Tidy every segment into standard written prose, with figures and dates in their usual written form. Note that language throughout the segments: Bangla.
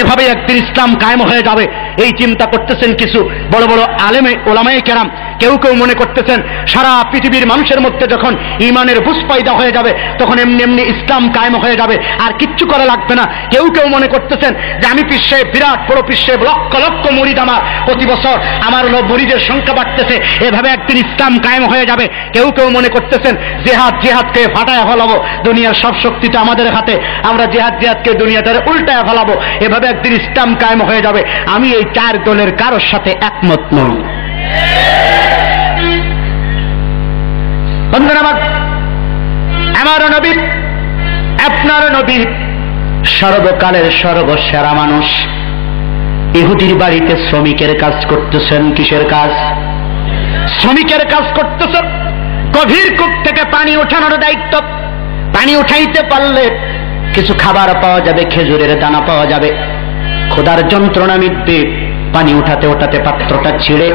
এভাবে একদিন ইসলাম কায়েম হয়ে যাবে এই চিন্তা করতেছেন কিছু বড় বড় আলেমে ওলামায়ে কেরাম। কেউ কেউ মনে করতেছেন সারা পৃথিবীর মানুষের মধ্যে যখন ঈমানের বুঝ পয়দা হয়ে যাবে তখন এমনি এমনি ইসলাম কায়েম হয়ে যাবে, আর কিচ্ছু করা লাগবে না। কেউ কেউ মনে করতেছেন যে আমি পীর সাহেব, বিরাট বড় পীর সাহেব, লক্ষ লক্ষ মুরিদ আমার, প্রতি বছর আমার মুরিদের সংখ্যা বাড়তেছে, এভাবে একদিন ইসলাম কায়েম হয়ে যাবে। কেউ কেউ মনে করতেছেন জিহাদকে ফাটায় ফেলাবো, দুনিয়ার সব শক্তিটা আমাদের হাতে, আমরা জিহাদকে দুনিয়াটারে উল্টায় ফেলাবো, এভাবে একদিন ইসলাম কায়েম হয়ে যাবে। আমি এই চার দলের কারোর সাথে একমত নই। বন্ধুরা আমার নবী, আপনার নবী সর্বকালের সর্বসেরা মানুষ। ইহুদির বাড়িতে শ্রমিকের কাজ করতেছেন। কিসের কাজ? শ্রমিকের কাজ করতেছেন। গভীর কূপ থেকে পানি ওঠানোর দায়িত্ব। পানি উঠাইতে পারলে কিছু খাবার পাওয়া যাবে, খেজুরের দানা পাওয়া যাবে। ক্ষুধার যন্ত্রণা মিটবে। পানি উঠাতে উঠাতে পাত্রটা ছিঁড়ে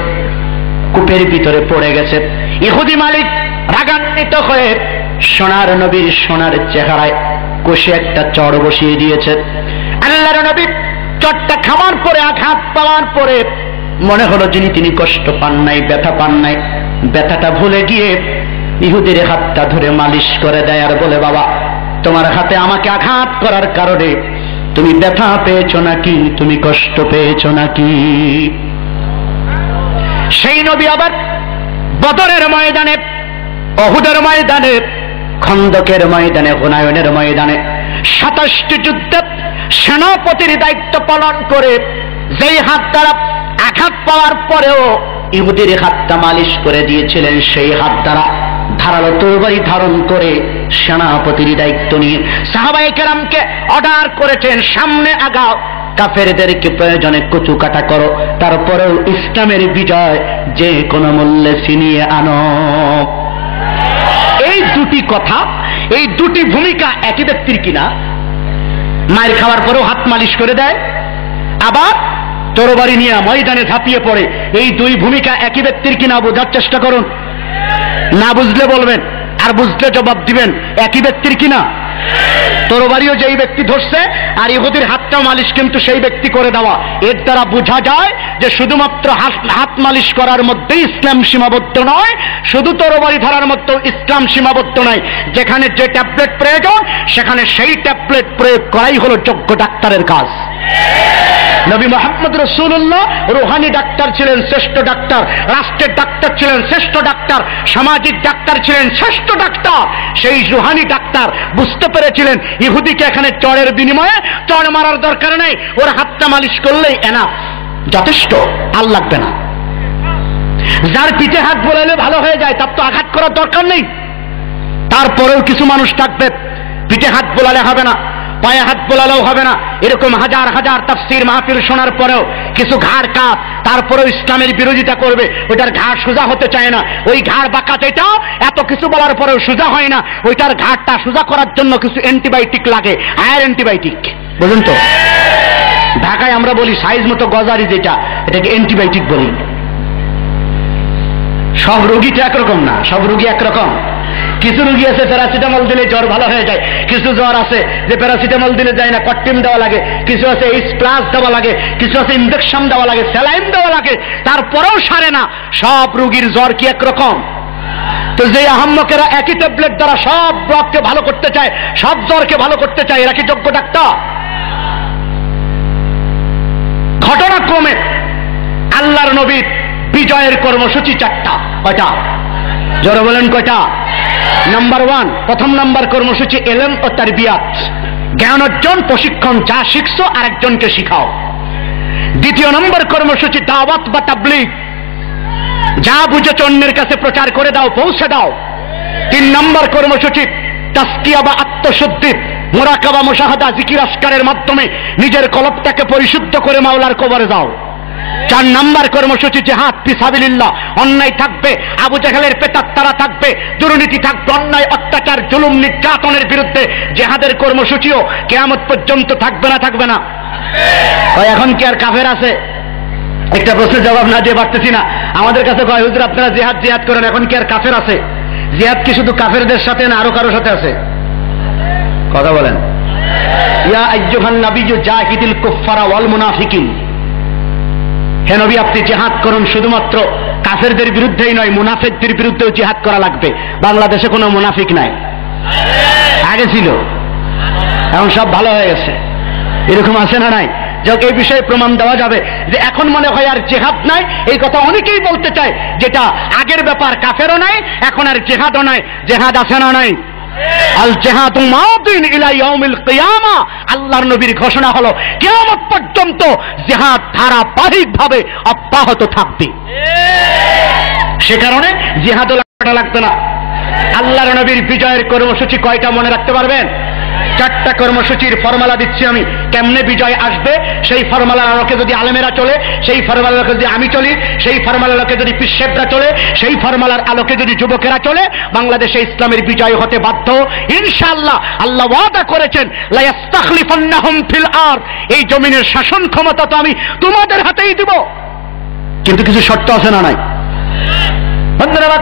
কূপের ভিতরে পড়ে গেছে। ইহুদি মালিক রাগান্বিত হয়ে সোনার নবীর সোনার চেহারায় কষে একটা চড় বসিয়ে দিয়েছে। আল্লাহর নবী চটটা খাওয়ার পরে, আঘাত পাওয়ার পরে মনে হলো তিনি কষ্ট পান নাই, ব্যথা পান নাই। ব্যথাটা ভুলে গিয়ে ইহুদির হাতটা ধরে মালিশ করে দেয় আর বলে, বাবা তোমার হাতে আমাকে আঘাত করার কারণে তুমি ব্যথা পেয়েছো নাকি, তুমি কষ্ট পেয়েছো নাকি? সেই নবী আবার বদরের ময়দানে, উহুদের ময়দানে, খন্দকের ময়দানে, হুনায়নের ময়দানে 27টি যুদ্ধে সেনাপতির দায়িত্ব পালন করে যেই হাত দ্বারা আঘাত পাওয়ার পরেও ইহুদির হাতটা মালিশ করে দিয়েছিলেন, সেই হাত দ্বারা ধারালো তরবারি ধারণ করে সেনাপতির দায়িত্ব নিয়ে সাহাবায়ে কেরামকে অর্ডার করেছেন, সামনে আগাও, কাফেরদেরকে প্রয়োজনে কচু কাটা করো, তারপরেও ইসলামের বিজয় যে কোনো মূল্যে ছিনিয়ে আনো। এই দুটি কথা, এই দুটি ভূমিকা একই ব্যক্তির কিনা? মায়ের খাওয়ার পরেও হাত মালিশ করে দেয়, আবার তরবারি নিয়ে ময়দানে ঝাঁপিয়ে পড়ে। এই দুই ভূমিকা একই ব্যক্তির কিনা বোঝার চেষ্টা করুন। না বুঝলে বলবেন, আর বুঝলে জবাব দিবেন। একই ব্যক্তির কিনা? তরবারিও যেই ব্যক্তি ধরছে আর ইহুদির হাতটাও মালিশ কিন্তু সেই ব্যক্তি করে দেওয়া। এর দ্বারা বোঝা যায় যে শুধুমাত্র হাত মালিশ করার মধ্যে ইসলাম সীমাবদ্ধ নয়, শুধু তরবারি ধরার মধ্যে ইসলাম সীমাবদ্ধ নয়। যেখানে যে ট্যাবলেট প্রয়োজন সেখানে সেই ট্যাবলেট প্রয়োগ করাই হলো যোগ্য ডাক্তারের কাজ। নবী মুহাম্মদ রাসূলুল্লাহ রুহানি ডাক্তার ছিলেন, শ্রেষ্ঠ ডাক্তার। রাষ্ট্রের ডাক্তার ছিলেন, শ্রেষ্ঠ ডাক্তার। সামাজিক ডাক্তার ছিলেন, শ্রেষ্ঠ ডাক্তার। সেই রুহানি ডাক্তার বুঝতে পেরেছিলেন ইহুদিকে এখানে চড়ের বিনিময়ে চড় মারার দরকার নেই, ওর হাতটা মালিশ করলেই এনাফ, যথেষ্ট, আর লাগবে না। যার পিঠে হাত বোলালে ভালো হয়ে যায় তার তো আঘাত করার দরকার নেই। তারপরেও কিছু মানুষ থাকবে পিঠে হাত বোলালে হবে না, পায়ে হাত বোলালেও হবে না। এরকম হাজার হাজার তাফসীর মাহফিল শোনার পরেও কিছু ঘাড় কাত, তারপরেও ইসলামের বিরোধিতা করবে। ওইটার ঘাড় সোজা হতে চায় না, ওই ঘাড় বাঁকা, যেটা এত কিছু বলার পরেও সোজা হয় না, ওইটার ঘাড়টা সোজা করার জন্য কিছু অ্যান্টিবায়োটিক লাগে, হায়ার অ্যান্টিবায়োটিক। বুঝুন তো, ঢাকায় আমরা বলি সাইজ মতো গজারি, যেটা এটাকে অ্যান্টিবায়োটিক বলি। সব রোগী তো একরকম না, সব রোগী একরকম। কিছু রোগী আছে প্যারাসিটামল দিলে জ্বর ভালো হয়ে যায়, কিছু জ্বর আছে যে প্যারাসিটামল দিলে যায় না, কট্টিম দেওয়া লাগে, কিছু আছে এইচ প্লাস দেওয়া লাগে, কিছু আছে ইনজেকশন দেওয়া লাগে, স্যালাইন দেওয়া লাগে, তারপরেও সারে না। সব রোগীর জ্বর কি একরকম? তো যে আহাম্মকেরা একই ট্যাবলেট দ্বারা সব রোগকে ভালো করতে চায়, সব জ্বরকে ভালো করতে চায়, এরা কি যোগ্য ডাক্তার? ঘটনাক্রমে আল্লাহর নবীর বিজয়ের কর্মসূচি 4টা। কয়টা? জোরে বলেন কয়টা? নাম্বার 1, প্রথম নাম্বার কর্মসূচি ইলম ও তারবিয়াত, জ্ঞান অর্জন, প্রশিক্ষণ। যা শিখছো আরেকজনকে শিখাও। দ্বিতীয় নম্বর কর্মসূচি দাওয়াত বা তাবলীগ, যা বুঝেছ অন্যের কাছে প্রচার করে দাও, পৌঁছে দাও। 3 নম্বর কর্মসূচি তাসকিয়া বা আত্মশুদ্ধি, মুরাকাবা, মুশাহাদা, জিকির আসকারের মাধ্যমে নিজের কলবটাকে পরিশুদ্ধ করে মাওলার কবরে যাও। 4 নম্বর কর্মসূচি জিহাদ ফিসাবিলিল্লাহ, অন্যায় থাকবে, আবু জাহেলের পেটাত্তারা থাকবে, দুর্নীতি থাকবে, অন্যায়, অত্যাচার, জুলুম, নির্যাতনের বিরুদ্ধে জিহাদের কর্মসূচিও কিয়ামত পর্যন্ত থাকবে না? থাকবে না? এখন কি আর কাফের আছে? একটা প্রশ্নের জবাব না দিয়ে পারতেছি না। আমাদের কাছে কয়, হুজুর আপনারা জিহাদ জিহাদ করেন, এখন কি আর কাফের আছে? জিহাদ কি শুধু কাফেরদের সাথে না আরো কারোর সাথে আছে? কথা বলেন। ইয়া আইয়ুহান নাবিয়্যু জাহিদিল কুফফারা ওয়াল মুনাফিকিন, হে নবী আপনি জিহাদ করুন শুধুমাত্র কাফেরদের বিরুদ্ধেই নয়, মুনাফিকদের বিরুদ্ধেও জিহাদ করা লাগবে। বাংলাদেশে কোনো মুনাফিক নাই, আগে ছিল, এখন সব ভালো হয়ে গেছে, এরকম আছে না নাই? যাক, এই বিষয়ে প্রমাণ দেওয়া যাবে যে এখন মনে হয় আর জিহাদ নাই, এই কথা অনেকেই বলতে চায়, যেটা আগের ব্যাপার, কাফেরও নাই, এখন আর জিহাদও নাই। জিহাদ আছে না নাই? আল জিহাদু মাদিন ইলা ইয়াউমিল কিয়ামা, আল্লাহর নবীর ঘোষণা হলো কিয়ামত পর্যন্ত জিহাদ ধারাবাহিকভাবে অব্যাহত থাকবে। সে কারণে জিহাদও লাগবে না। আল্লাহর নবীর বিজয়ের কর্মসূচি কয়টা মনে রাখতে পারবেন? 4টা কর্মসূচির ফর্মুলা দিচ্ছি আমি, কেমনে বিজয় আসবে। সেই ফর্মুলার আলোকে যদি আলেমেরা চলে, সেই ফর্মুলার আলোকে যদি আমি চলি, সেই ফর্মুলার আলোকে যদি পিসেবরা চলে, সেই ফর্মুলার আলোকে যদি যুবকেরা চলে, বাংলাদেশে ইসলামের বিজয় হতে বাধ্য ইনশাআল্লাহ। আল্লাহ ওয়াদা করেছেন লা ইস্তাখলিফান্নাহুম ফিল আরদ, এই জমিনের শাসন ক্ষমতা তো আমি তোমাদের হাতেই দিব, কিন্তু কিছু শর্ত আছে না নাই? ধন্যবাদ।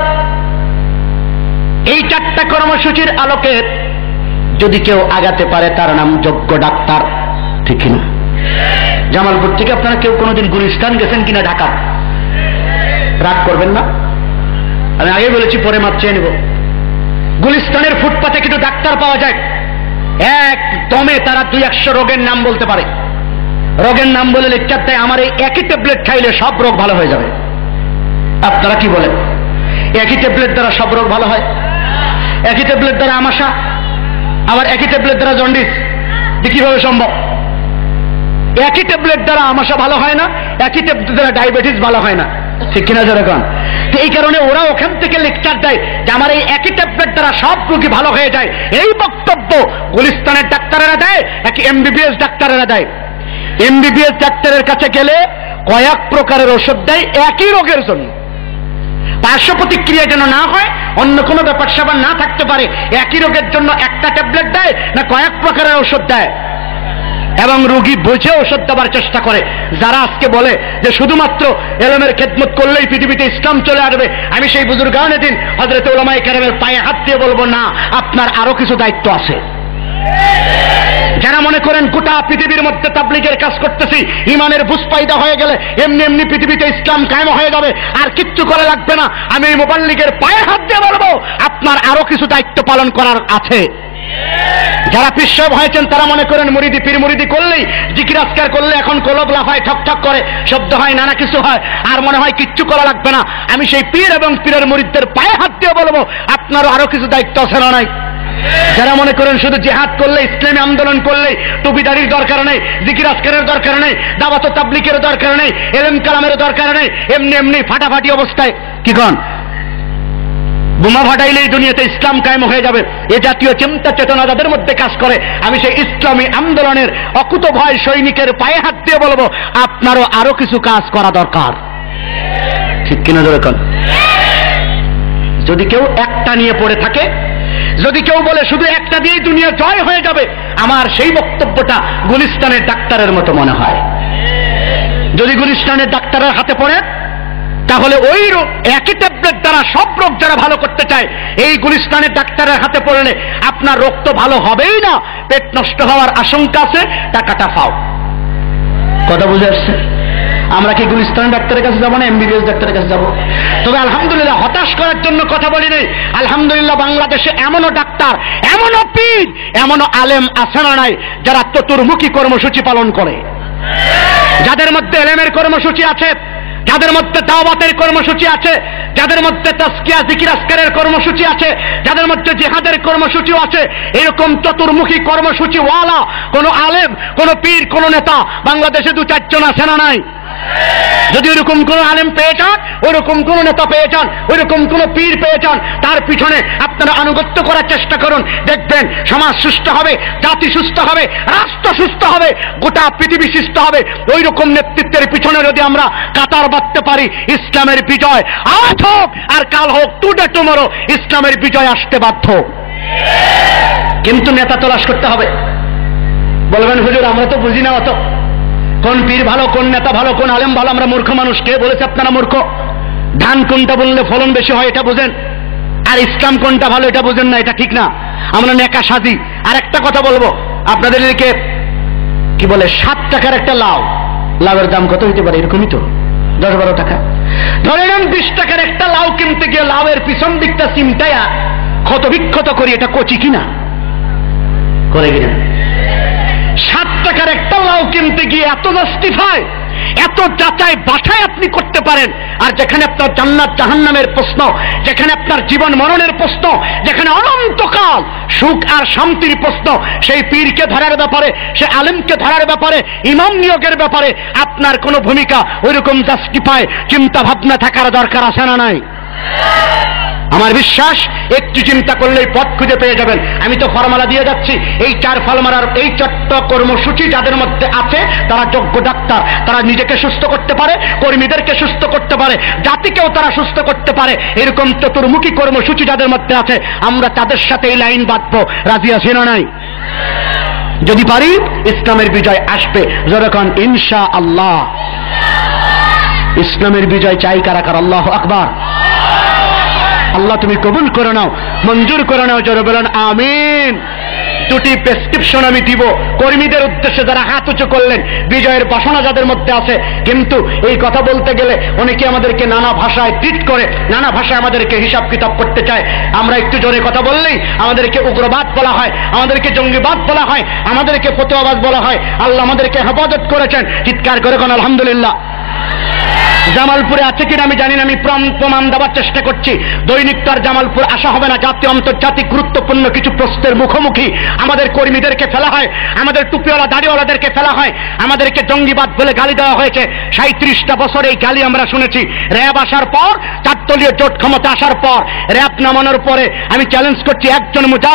এই 4টা কর্মসূচির আলোকে যদি কেউ আগাতে পারে তার নাম যোগ্য ডাক্তার, ঠিক কিনা? জামালপুর থেকে আপনারা কেউ কোনোদিন গুলিস্তান গেছেন কিনা? ঢাকা, রাগ করবেন না, আমি আগে বলেছি, পরে মাপ চেয়ে নেব। গুলিস্তানের ফুটপাতে কিন্তু ডাক্তার পাওয়া যায়, একদমে তারা 200 রোগের নাম বলতে পারে। রোগের নাম বলে লেকচার দেয়, আমার এই একই ট্যাবলেট খাইলে সব রোগ ভালো হয়ে যাবে। আপনারা কি বলেন? একই ট্যাবলেট দ্বারা সব রোগ ভালো হয়? একই ট্যাবলেট দ্বারা আমাশা, আবার একই ট্যাবলেট দ্বারা জন্ডিস, কিভাবে সম্ভব? একই ট্যাবলেট দ্বারা আমাশা ভালো হয় না, একই ট্যাবলেট দ্বারা ডায়াবেটিস ভালো হয় না, ঠিক কিনা যেরকম? তো এই কারণে ওরা ওখান থেকে লেকচার দেয় যে আমার এই একই ট্যাবলেট দ্বারা সব রোগী ভালো হয়ে যায়। এই বক্তব্য গুলিস্তানের ডাক্তারেরা দেয়, এক এমবিবিএস ডাক্তারেরা দেয়। এমবিবিএস ডাক্তারের কাছে গেলে কয়েক প্রকারের ওষুধ দেয় একই রোগের জন্য, পার্শ্ব প্রতিক্রিয়া যেন না হয়, অন্য কোনো ব্যাপার স্যাপার না থাকতে পারে। একই রোগের জন্য একটা ট্যাবলেট দেয় না কয়েক প্রকারের ওষুধ দেয়, এবং রোগী বুঝে ওষুধ দেওয়ার চেষ্টা করে। যারা আজকে বলে যে শুধুমাত্র এলমের খেদমত করলেই পৃথিবীতে ইসলাম চলে আসবে, আমি সেই বুজুর্গানে দিন হযরত উলামায়ে কেরামের পায়ে হাত দিয়ে বলবো, না, আপনার আরো কিছু দায়িত্ব আছে। যারা মনে করেন গোটা পৃথিবীর মধ্যে তাবলীগের কাজ করতেছি, ইমানের বুঝ পায়দা হয়ে গেলে এমনি এমনি পৃথিবীতে ইসলাম কায়েম হয়ে যাবে, আর কিচ্ছু করা লাগবে না, আমি এই মুবাল্লিগের পায়ে হাত দিয়ে বলবো, আপনার আরো কিছু দায়িত্ব পালন করার আছে। যারা পিসব হয়েছেন তারা মনে করেন মুরিদি পীর মুরিদি করলেই, জিকির আজকার করলে এখন কলব লাফায়, ঠক ঠক করে, শব্দ হয়, নানা কিছু হয়, আর মনে হয় কিচ্ছু করা লাগবে না। আমি সেই পীর এবং পীরের মুরিদদের পায়ে হাত দিয়ে বলবো, আপনারও আরো কিছু দায়িত্ব আছে না নাই? যারা মনে করেন শুধু জিহাদ করলে, ইসলামী আন্দোলন করলে টুপিদারির দরকার নেই, জিকির আজকারের দরকার নেই, দাওয়াত ও তাবলীগের দরকার নেই, ইলম কালামের দরকার নেই, এমনি এমনি ফাটাফাটি অবস্থায় কি কন বোমা ফাটাইলেই দুনিয়াতে ইসলাম কায়েম হয়ে যাবে, এ জাতীয় চিন্তা চেতনা যাদের মধ্যে কাজ করে, আমি সেই ইসলামী আন্দোলনের অকুতভয় সৈনিকের পায়ে হাত দিয়ে বলবো, আপনারও আরো কিছু কাজ করা দরকার, ঠিক কিনা দরকার? যদি কেউ একটা নিয়ে পড়ে থাকে, যদি কেউ বলে শুধু একটা দিয়েই দুনিয়া জয় হয়ে যাবে, আমার সেই বক্তব্যটা গুলিস্তানের ডাক্তারের মতো মনে হয়। যদি গুলিস্তানের ডাক্তারের হাতে পড়ে, তাহলে ওই একই ট্যাবলেট দ্বারা সব রোগ যারা ভালো করতে চায়, এই গুলিস্তানের ডাক্তারের হাতে পড়লে আপনার রোগ তো ভালো হবেই না, পেট নষ্ট হওয়ার আশঙ্কা আছে, টাকাটা পাও। কথা বুঝে আসছে? আমরা কি গুলিস্তানের ডাক্তারের কাছে যাবো না এমবিবিএস ডাক্তারের কাছে যাবো? তবে আলহামদুলিল্লাহ, হতাশ করার জন্য কথা বলি নাই, আলহামদুলিল্লাহ বাংলাদেশে এমনও ডাক্তার, এমনও পীর, এমনও আলেম আছে না নাই যারা চতুর্মুখী কর্মসূচি পালন করে, যাদের মধ্যে এলেমের কর্মসূচি আছে, যাদের মধ্যে দাওয়াতের কর্মসূচি আছে, যাদের মধ্যে তাজকিয়া জিকির আজকারের কর্মসূচি আছে, যাদের মধ্যে জিহাদের কর্মসূচিও আছে। এরকম চতুর্মুখী কর্মসূচি ওয়ালা কোন আলেম, কোন পীর, কোন নেতা বাংলাদেশে 2-4 জন আছে না নাই? যদি ওইরকম কোন আলেম পেয়ে যান, ওইরকম কোন নেতা পেয়ে যান, ওইরকম কোন পীর পেয়ে যান, তার পিছনে আপনারা আনুগত্য করার চেষ্টা করুন, দেখবেন সমাজ সুস্থ হবে, জাতি সুস্থ হবে, রাষ্ট্র সুস্থ হবে, গোটা পৃথিবী সুস্থ হবে। ওই রকম নেতৃত্বের পিছনে যদি আমরা কাতার বাঁধতে পারি, ইসলামের বিজয় আজ হোক আর কাল হোক, টুডে টুমরো ইসলামের বিজয় আসতে বাধ্য। কিন্তু নেতা তলাশ করতে হবে। বলবেন হুজুর আমরা তো বুঝি না অত, কোন পীর ভালো, কোন নেতা ভালো, কোন আলেম ভালো, আমরা মূর্খ মানুষ। কে বলেছে আপনারা মূর্খ? ধান কোনটা বললে ফলন বেশি হয় এটা বুঝেন, আর ইসলাম কোনটা ভালো এটা বুঝেন না, এটা ঠিক না। আমরা নেকা সাজি। আর একটা কথা বলবো, আপনাদের এদিকে কি বলে 7 টাকার একটা লাউ, লাউয়ের দাম কত হইতে পারে? এরকমই তো 10-12 টাকা। ধরে নেন 20 টাকার একটা লাউ কিনতে গিয়ে লাউয়ের পিছন দিকটা চিমটায়া ক্ষত বিক্ষত করি, এটা কচি কিনা করে কিনা? 7 টাকার একটা লাউ কিনতে গিয়ে এত জাস্টিফাই, এত যাচাই বাছাই আপনি করতে পারেন, আর যেখানে আপনার জান্নাত জাহান্নামের প্রশ্ন, যেখানে আপনার জীবন মরণের প্রশ্ন, যেখানে অনন্তকাল সুখ আর শান্তির প্রশ্ন, সেই পীরকে ধরার ব্যাপারে, সে আলেমকে ধরার ব্যাপারে, ইমাম নিয়োগের ব্যাপারে আপনার কোনো ভূমিকা ওইরকম জাস্টিফাই চিন্তা ভাবনা থাকার দরকার আছে না নাই? আমার বিশ্বাস একটু চিন্তা করলেই পথ খুঁজে পেয়ে যাবেন। আমি তো ফর্মুলা দিয়ে যাচ্ছি, এই 4 ফর্মুলার এই 4টা কর্মসূচি যাদের মধ্যে আছে তারা যোগ্য ডাক্তার, তারা নিজেকে সুস্থ করতে পারে, কর্মীদেরকে সুস্থ করতে পারে, জাতিকেও তারা সুস্থ করতে পারে। এরকম চতুর্মুখী কর্মসূচি যাদের মধ্যে আছে, আমরা তাদের সাথে এই লাইন বাঁধবো, রাজি আছি না নাই? যদি পারি ইসলামের বিজয় আসবে, যখন ইনশাআল্লাহ। ইসলামের বিজয় চাই কারা কারা? আল্লাহু আকবার। আল্লাহ তুমি কবুল করে নাও, মঞ্জুর করে নাও, জোরে বলেন আমিন। 2টি প্রেসক্রিপশন আমি দিব কর্মীদের উদ্দেশ্যে যারা হাত উঁচু করলেন, বিজয়ের বাসনা যাদের মধ্যে আছে। কিন্তু এই কথা বলতে গেলে অনেকে আমাদেরকে নানা ভাষায় ট্রিট করে, নানা ভাষায় আমাদেরকে হিসাব কিতাব করতে চায়। আমরা একটু জোরে কথা বললেই আমাদেরকে উগ্রবাদ বলা হয়, আমাদেরকে জঙ্গিবাদ বলা হয়, আমাদেরকে ফতোয়াবাজ বলা হয়। আল্লাহ আমাদেরকে হেফাজত করেছেন, চিৎকার করে কোন আলহামদুলিল্লাহ। জামালপুরে আছে কিনা আমি জানি না, আমি প্রমাণ দেওয়ার চেষ্টা করছি। দৈনিক তো আর জামালপুর আসা হবে না, জাতীয় আন্তর্জাতিক গুরুত্বপূর্ণ কিছু প্রশ্নের মুখোমুখি আমাদের কর্মীদেরকে ফেলা হয়, আমাদের টুপিওয়ালা দাড়িওয়ালাদেরকে ফেলা হয়, আমাদেরকে জঙ্গিবাদ বলে গালি দেওয়া হয়েছে। 37টা বছর এই গালি আমরা শুনেছি। র্যাব আসার পর, 4 দলীয় জোট ক্ষমতা আসার পর, র্যাব নামানোর পরে আমি চ্যালেঞ্জ করছি, একজন মুজাহিদ